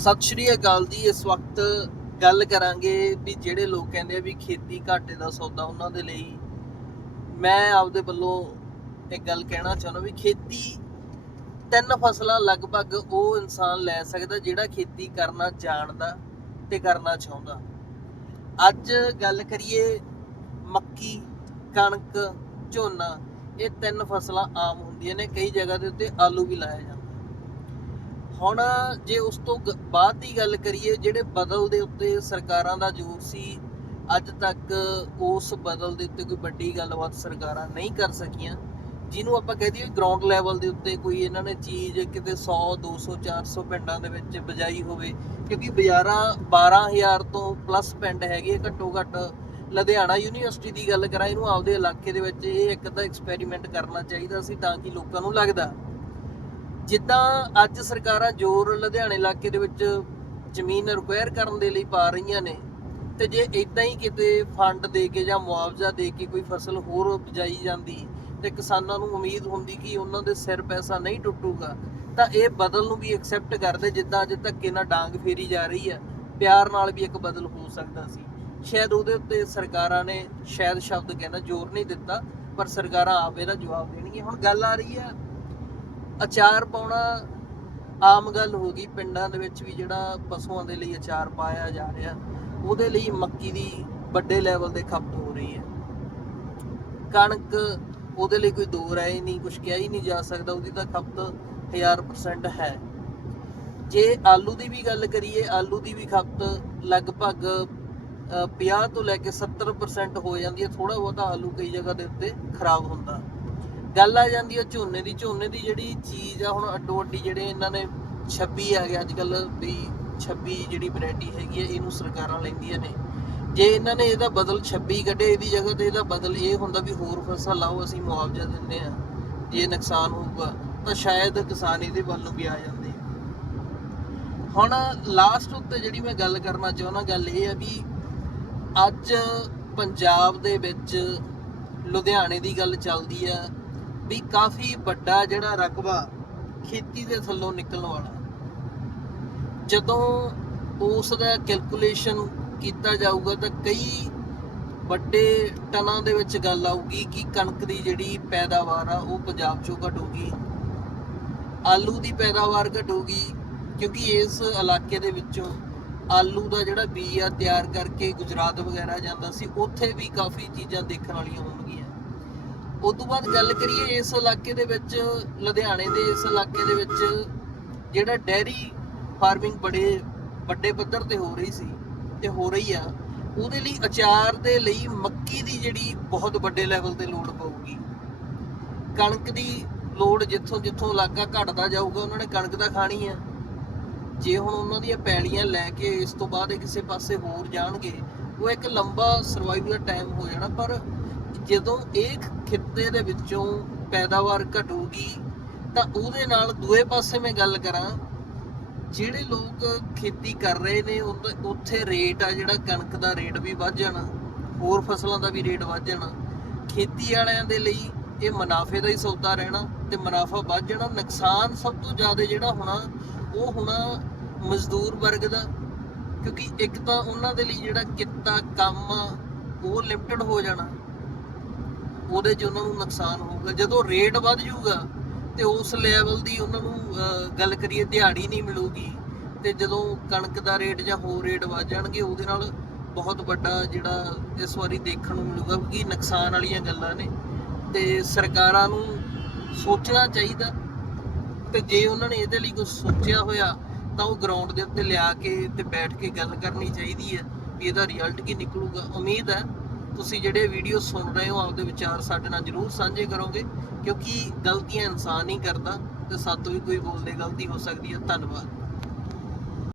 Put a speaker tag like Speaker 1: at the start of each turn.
Speaker 1: ਸਤਿ ਸ਼੍ਰੀ ਅਕਾਲ ਜੀ, ਇਸ ਵਕਤ ਗੱਲ ਕਰਾਂਗੇ ਵੀ ਜਿਹੜੇ ਲੋਕ ਕਹਿੰਦੇ ਆ ਵੀ ਖੇਤੀ ਘਾਟੇ ਦਾ ਸੌਦਾ ਉਹਨਾਂ ਦੇ ਲਈ। ਮੈਂ ਆਪਦੇ ਵੱਲੋਂ ਇੱਕ ਗੱਲ ਕਹਿਣਾ ਚਾਹੁੰਦਾ ਵੀ ਖੇਤੀ ਤਿੰਨ ਫਸਲਾਂ ਲਗਭਗ ਉਹ ਇਨਸਾਨ ਲੈ ਸਕਦਾ ਜਿਹੜਾ ਖੇਤੀ ਕਰਨਾ ਜਾਣਦਾ ਤੇ ਕਰਨਾ ਚਾਹੁੰਦਾ। ਅੱਜ ਗੱਲ ਕਰੀਏ ਮੱਕੀ, ਕਣਕ, ਝੋਨਾ, ਇਹ ਤਿੰਨ ਫਸਲਾਂ ਆਮ ਹੁੰਦੀਆਂ ਨੇ, ਕਈ ਜਗ੍ਹਾ ਦੇ ਉੱਤੇ ਆਲੂ ਵੀ ਲਾਇਆ ਜਾਂਦਾ ਹੁਣ ਜੇ ਉਸ ਤੋਂ ਗ- ਬਾਅਦ ਦੀ ਗੱਲ ਕਰੀਏ, ਜਿਹੜੇ ਬਦਲ ਦੇ ਉੱਤੇ ਸਰਕਾਰਾਂ ਦਾ ਜ਼ੋਰ ਸੀ, ਅੱਜ ਤੱਕ ਉਸ ਬਦਲ ਦੇ ਉੱਤੇ ਕੋਈ ਵੱਡੀ ਗੱਲਬਾਤ ਸਰਕਾਰਾਂ ਨਹੀਂ ਕਰ ਸਕੀਆਂ। ਜਿਹਨੂੰ ਆਪਾਂ ਕਹਿ ਦਈਏ ਗਰਾਊਂਡ ਲੈਵਲ ਦੇ ਉੱਤੇ ਕੋਈ ਇਹਨਾਂ ਨੇ ਚੀਜ਼ ਕਿਤੇ 100 200 400 ਪਿੰਡਾਂ ਦੇ ਵਿੱਚ ਬਜਾਈ ਹੋਵੇ, ਕਿਉਂਕਿ ਬਾਜ਼ਾਰਾਂ 12000 ਤੋਂ ਪਲੱਸ ਪਿੰਡ ਹੈਗੇ ਘੱਟੋ ਘੱਟ। ਲੁਧਿਆਣਾ ਯੂਨੀਵਰਸਿਟੀ ਦੀ ਗੱਲ ਕਰਾਂ, ਇਹਨੂੰ ਆਪਦੇ ਇਲਾਕੇ ਦੇ ਵਿੱਚ ਇਹ ਇੱਕ ਤਾਂ ਐਕਸਪੈਰੀਮੈਂਟ ਕਰਨਾ ਚਾਹੀਦਾ ਸੀ ਤਾਂ ਕਿ ਲੋਕਾਂ ਨੂੰ ਲੱਗਦਾ। ਜਿੱਦਾਂ ਅੱਜ ਸਰਕਾਰਾਂ ਜ਼ੋਰ ਲੁਧਿਆਣੇ ਇਲਾਕੇ ਦੇ ਵਿੱਚ ਜ਼ਮੀਨ ਰਿਕੁਆਇਰ ਕਰਨ ਦੇ ਲਈ ਪਾ ਰਹੀਆਂ ਨੇ, ਤੇ ਜੇ ਇਦਾਂ ਹੀ ਕਿਤੇ ਫੰਡ ਦੇ ਕੇ ਜਾਂ ਮੁਆਵਜ਼ਾ ਦੇ ਕੇ ਕੋਈ ਫਸਲ ਹੋਰ ਉਪਜਾਈ ਜਾਂਦੀ ਤੇ ਕਿਸਾਨਾਂ ਨੂੰ ਉਮੀਦ ਹੁੰਦੀ ਕਿ ਉਹਨਾਂ ਦੇ ਸਿਰ ਪੈਸਾ ਨਹੀਂ ਟੁੱਟੂਗਾ, ਤਾਂ ਇਹ ਬਦਲ ਨੂੰ ਵੀ ਐਕਸੈਪਟ ਕਰਦੇ ਜਿੱਦਾਂ ਅੱਜ ਧੱਕੇ ਨਾਲ ਡਾਂਗ ਫੇਰੀ ਜਾ ਰਹੀ ਹੈ। ਪਿਆਰ ਨਾਲ ਵੀ ਇੱਕ ਬਦਲ ਹੋ ਸਕਦਾ ਸੀ। ਸ਼ਾਇਦ ਉਹਦੇ ਉੱਤੇ ਸਰਕਾਰਾਂ ਨੇ ਸ਼ਾਇਦ ਸ਼ਬਦ ਕਹਿੰਦਾ ਜ਼ੋਰ ਨਹੀਂ ਦਿੱਤਾ, ਪਰ ਸਰਕਾਰਾਂ ਆਪ ਇਹਦਾ ਜਵਾਬ ਦੇਣਗੀਆਂ। ਹੁਣ ਗੱਲ ਆ ਰਹੀ ਹੈ ਅਚਾਰ ਪਾਉਣਾ ਆਮ ਗੱਲ ਹੋ ਗਈ ਪਿੰਡਾਂ ਦੇ ਵਿੱਚ ਵੀ ਜਿਹੜਾ ਪਸ਼ੂਆਂ ਦੇ ਲਈ ਅਚਾਰ ਪਾਇਆ ਜਾ ਰਿਹਾ ਉਹਦੇ ਲਈ ਮੱਕੀ ਦੀ ਵੱਡੇ ਲੈਵਲ ਤੇ ਖਪਤ ਹੋ ਰਹੀ ਹੈ। ਕਣਕ ਉਹਦੇ ਲਈ ਕੋਈ ਦੋ ਰਾਏ ਨਹੀਂ ਕੁਝ ਕਿਹਾ ਹੀ ਨਹੀਂ ਜਾ ਸਕਦਾ ਉਹਦੀ ਤਾਂ ਖਪਤ 1000% ਹੈ। ਜੇ ਆਲੂ ਦੀ ਵੀ ਗੱਲ ਕਰੀਏ ਆਲੂ ਦੀ ਵੀ ਖਪਤ ਲਗਭਗ ਅ, 50 ਤੋਂ ਲੈ ਕੇ 70% ਹੋ ਜਾਂਦੀ ਹੈ। ਥੋੜਾ ਬਹੁਤਾ ਆਲੂ ਕਈ ਜਗ੍ਹਾ ਦੇ ਉੱਤੇ ਖਰਾਬ ਹੁੰਦਾ। ਗੱਲ ਆ ਜਾਂਦੀ ਹੈ ਝੋਨੇ ਦੀ ਝੋਨੇ ਦੀ ਜਿਹੜੀ ਚੀਜ਼ ਆ ਹੁਣ ਅੱਡੋ ਅੱਡੀ ਜਿਹੜੇ ਇਹਨਾਂ ਨੇ 26 ਆ ਗਿਆ ਅੱਜ ਕੱਲ ਵੀ 26 ਜਿਹੜੀ ਵੈਰਾਈਟੀ ਹੈਗੀ ਹੈ ਇਹਨੂੰ ਸਰਕਾਰਾਂ ਲੈਂਦੀਆਂ ਨੇ। ਜੇ ਇਹਨਾਂ ਨੇ ਇਹਦਾ ਬਦਲ 26 ਕੱਢੇ ਇਹਦੀ ਜਗ੍ਹਾ ਤੇ ਇਹਦਾ ਬਦਲ ਇਹ ਹੁੰਦਾ ਵੀ ਹੋਰ ਫਸਲ ਲਾਓ, ਅਸੀਂ ਮੁਆਵਜ਼ਾ ਦਿੰਦੇ ਆ, ਜੇ ਨੁਕਸਾਨ ਹੋਊਗਾ, ਤਾਂ ਸ਼ਾਇਦ ਕਿਸਾਨ ਇਹਦੇ ਵੱਲ ਨੂੰ ਵੀ ਆ ਜਾਂਦੇ ਹੁਣ ਲਾਸਟ ਉੱਤੇ ਜਿਹੜੀ ਮੈਂ ਗੱਲ ਕਰਨਾ ਚਾਹੁੰਦਾ, ਗੱਲ ਇਹ ਆ ਵੀ ਅੱਜ ਪੰਜਾਬ ਦੇ ਵਿੱਚ ਲੁਧਿਆਣੇ ਦੀ ਗੱਲ ਚੱਲਦੀ ਆ ਵੀ ਕਾਫੀ ਵੱਡਾ ਜਿਹੜਾ ਰਕਬਾ ਖੇਤੀ ਦੇ ਥੱਲੋਂ ਨਿਕਲਣ ਵਾਲਾ। ਜਦੋਂ ਉਸ ਦਾ ਕੈਲਕੂਲੇਸ਼ਨ ਕੀਤਾ ਜਾਊਗਾ ਤਾਂ ਕਈ ਵੱਡੇ ਟਨਾਂ ਦੇ ਵਿੱਚ ਗੱਲ ਆਊਗੀ ਕਿ ਕਣਕ ਦੀ ਜਿਹੜੀ ਪੈਦਾਵਾਰ ਆ ਉਹ ਪੰਜਾਬ ਚੋਂ ਘਟੂਗੀ, ਆਲੂ ਦੀ ਪੈਦਾਵਾਰ ਘਟੂਗੀ, ਕਿਉਂਕਿ ਇਸ ਇਲਾਕੇ ਦੇ ਵਿੱਚੋਂ ਆਲੂ ਦਾ ਜਿਹੜਾ ਬੀ ਆ ਤਿਆਰ ਕਰਕੇ ਗੁਜਰਾਤ ਵਗੈਰਾ ਜਾਂਦਾ ਸੀ, ਉੱਥੇ ਵੀ ਕਾਫੀ ਚੀਜ਼ਾਂ ਦੇਖਣ ਵਾਲੀਆਂ ਹੋਣਗੀਆਂ। ਉਸ ਤੋਂ ਬਾਅਦ ਗੱਲ ਕਰੀਏ ਇਸ ਇਲਾਕੇ ਦੇ ਵਿੱਚ, ਲੁਧਿਆਣੇ ਦੇ ਇਸ ਇਲਾਕੇ ਦੇ ਵਿੱਚ, ਜਿਹੜਾ ਡੈਰੀ ਫਾਰਮਿੰਗ ਬੜੇ ਵੱਡੇ ਪੱਧਰ ਤੇ ਹੋ ਰਹੀ ਸੀ ਤੇ ਹੋ ਰਹੀ ਆ, ਉਹਦੇ ਲਈ ਅਚਾਰ ਦੇ ਲਈ ਮੱਕੀ ਦੀ ਜਿਹੜੀ ਬਹੁਤ ਵੱਡੇ ਲੈਵਲ ਤੇ ਲੋੜ ਪਊਗੀ। ਕਣਕ ਦੀ ਲੋੜ ਜਿੱਥੋਂ ਜਿੱਥੋਂ ਇਲਾਕਾ ਘਟਦਾ ਜਾਊਗਾ, ਉਹਨਾਂ ਨੇ ਕਣਕ ਤਾਂ ਖਾਣੀ ਆ। ਜੇ ਹੁਣ ਉਹਨਾਂ ਦੀਆਂ ਪੈਲੀਆਂ ਲੈ ਕੇ ਇਸ ਤੋਂ ਬਾਅਦ ਕਿਸੇ ਪਾਸੇ ਹੋਰ ਜਾਣਗੇ, ਉਹ ਇੱਕ ਲੰਬਾ ਸਰਵਾਈਵਲ ਟਾਈਮ ਹੋ ਜਾਣਾ, ਪਰ ਜਦੋਂ ਇਹ ਖਿੱਤੇ ਦੇ ਵਿੱਚੋਂ ਪੈਦਾਵਾਰ ਘਟੂਗੀ ਤਾਂ ਉਹਦੇ ਨਾਲ ਦੂਏ ਪਾਸੇ ਮੈਂ ਗੱਲ ਕਰਾਂ ਜਿਹੜੇ ਲੋਕ ਖੇਤੀ ਕਰ ਰਹੇ ਨੇ ਉੱਥੇ- ਉੱਥੇ ਰੇਟ ਆ ਜਿਹੜਾ ਕਣਕ ਦਾ ਰੇਟ ਵੀ ਵੱਧ ਜਾਣਾ ਹੋਰ ਫਸਲਾਂ ਦਾ ਵੀ ਰੇਟ ਵੱਧ ਜਾਣਾ ਖੇਤੀ ਵਾਲਿਆਂ ਦੇ ਲਈ ਇਹ ਮੁਨਾਫੇ ਦਾ ਹੀ ਸੌਦਾ ਰਹਿਣਾ ਤੇ ਮੁਨਾਫਾ ਵੱਧ ਜਾਣਾ ਨੁਕਸਾਨ ਸਭ ਤੋਂ ਜ਼ਿਆਦਾ ਜਿਹੜਾ ਹੋਣਾ ਉਹ ਹੋਣਾ ਮਜ਼ਦੂਰ ਵਰਗ ਦਾ ਕਿਉਂਕਿ ਇੱਕ ਤਾਂ ਉਹਨਾਂ ਦੇ ਲਈ ਜਿਹੜਾ ਕਿੱਤਾ ਕੰਮ ਆ, ਉਹ ਲਿਮਟਿਡ ਹੋ ਜਾਣਾ। ਉਹਦੇ 'ਚ ਉਹਨਾਂ ਨੂੰ ਨੁਕਸਾਨ ਹੋਊਗਾ। ਜਦੋਂ ਰੇਟ ਵੱਧ ਜਾਊਗਾ ਤੇ ਉਸ ਲੈਵਲ ਦੀ ਉਹਨਾਂ ਨੂੰ ਗੱਲ ਕਰੀਏ ਦਿਹਾੜੀ ਨਹੀਂ ਮਿਲੂਗੀ ਤੇ ਜਦੋਂ ਕਣਕ ਦਾ ਰੇਟ ਜਾਂ ਹੋਰ ਰੇਟ ਵੱਧ ਜਾਣਗੇ, ਉਹਦੇ ਨਾਲ ਬਹੁਤ ਵੱਡਾ ਜਿਹੜਾ ਇਸ ਵਾਰੀ ਦੇਖਣ ਨੂੰ ਮਿਲੂਗਾ ਕਿ ਨੁਕਸਾਨ ਵਾਲੀਆਂ ਗੱਲਾਂ ਨੇ। ਤੇ ਸਰਕਾਰਾਂ ਨੂੰ ਸੋਚਣਾ ਚਾਹੀਦਾ ਤੇ ਜੇ ਉਹਨਾਂ ਨੇ ਇਹਦੇ ਲਈ ਕੁਝ ਸੋਚਿਆ ਹੋਇਆ, ਤਾਂ ਉਹ ਗਰਾਊਂਡ ਦੇ ਉੱਤੇ ਲਿਆ ਕੇ ਤੇ ਬੈਠ ਕੇ ਗੱਲ ਕਰਨੀ ਚਾਹੀਦੀ ਹੈ ਵੀ ਇਹਦਾ ਰਿਜ਼ਲਟ ਕੀ ਨਿਕਲੂਗਾ। ਉਮੀਦ ਹੈ ਤੁਸੀਂ ਜਿਹੜੇ ਵੀਡੀਓ ਸੁਣ ਰਹੇ ਹੋ ਆਪਦੇ ਵਿਚਾਰ ਸਾਡੇ ਨਾਲ ਜਰੂਰ ਸਾਂਝੇ ਕਰੋਗੇ, ਕਿਉਂਕਿ ਗਲਤੀਆਂ ਇਨਸਾਨ ਹੀ ਕਰਦਾ ਤੇ ਸਾਤੋਂ ਵੀ ਕੋਈ ਬੋਲਦੇ ਗਲਤੀ ਹੋ ਸਕਦੀ ਹੈ। ਧੰਨਵਾਦ।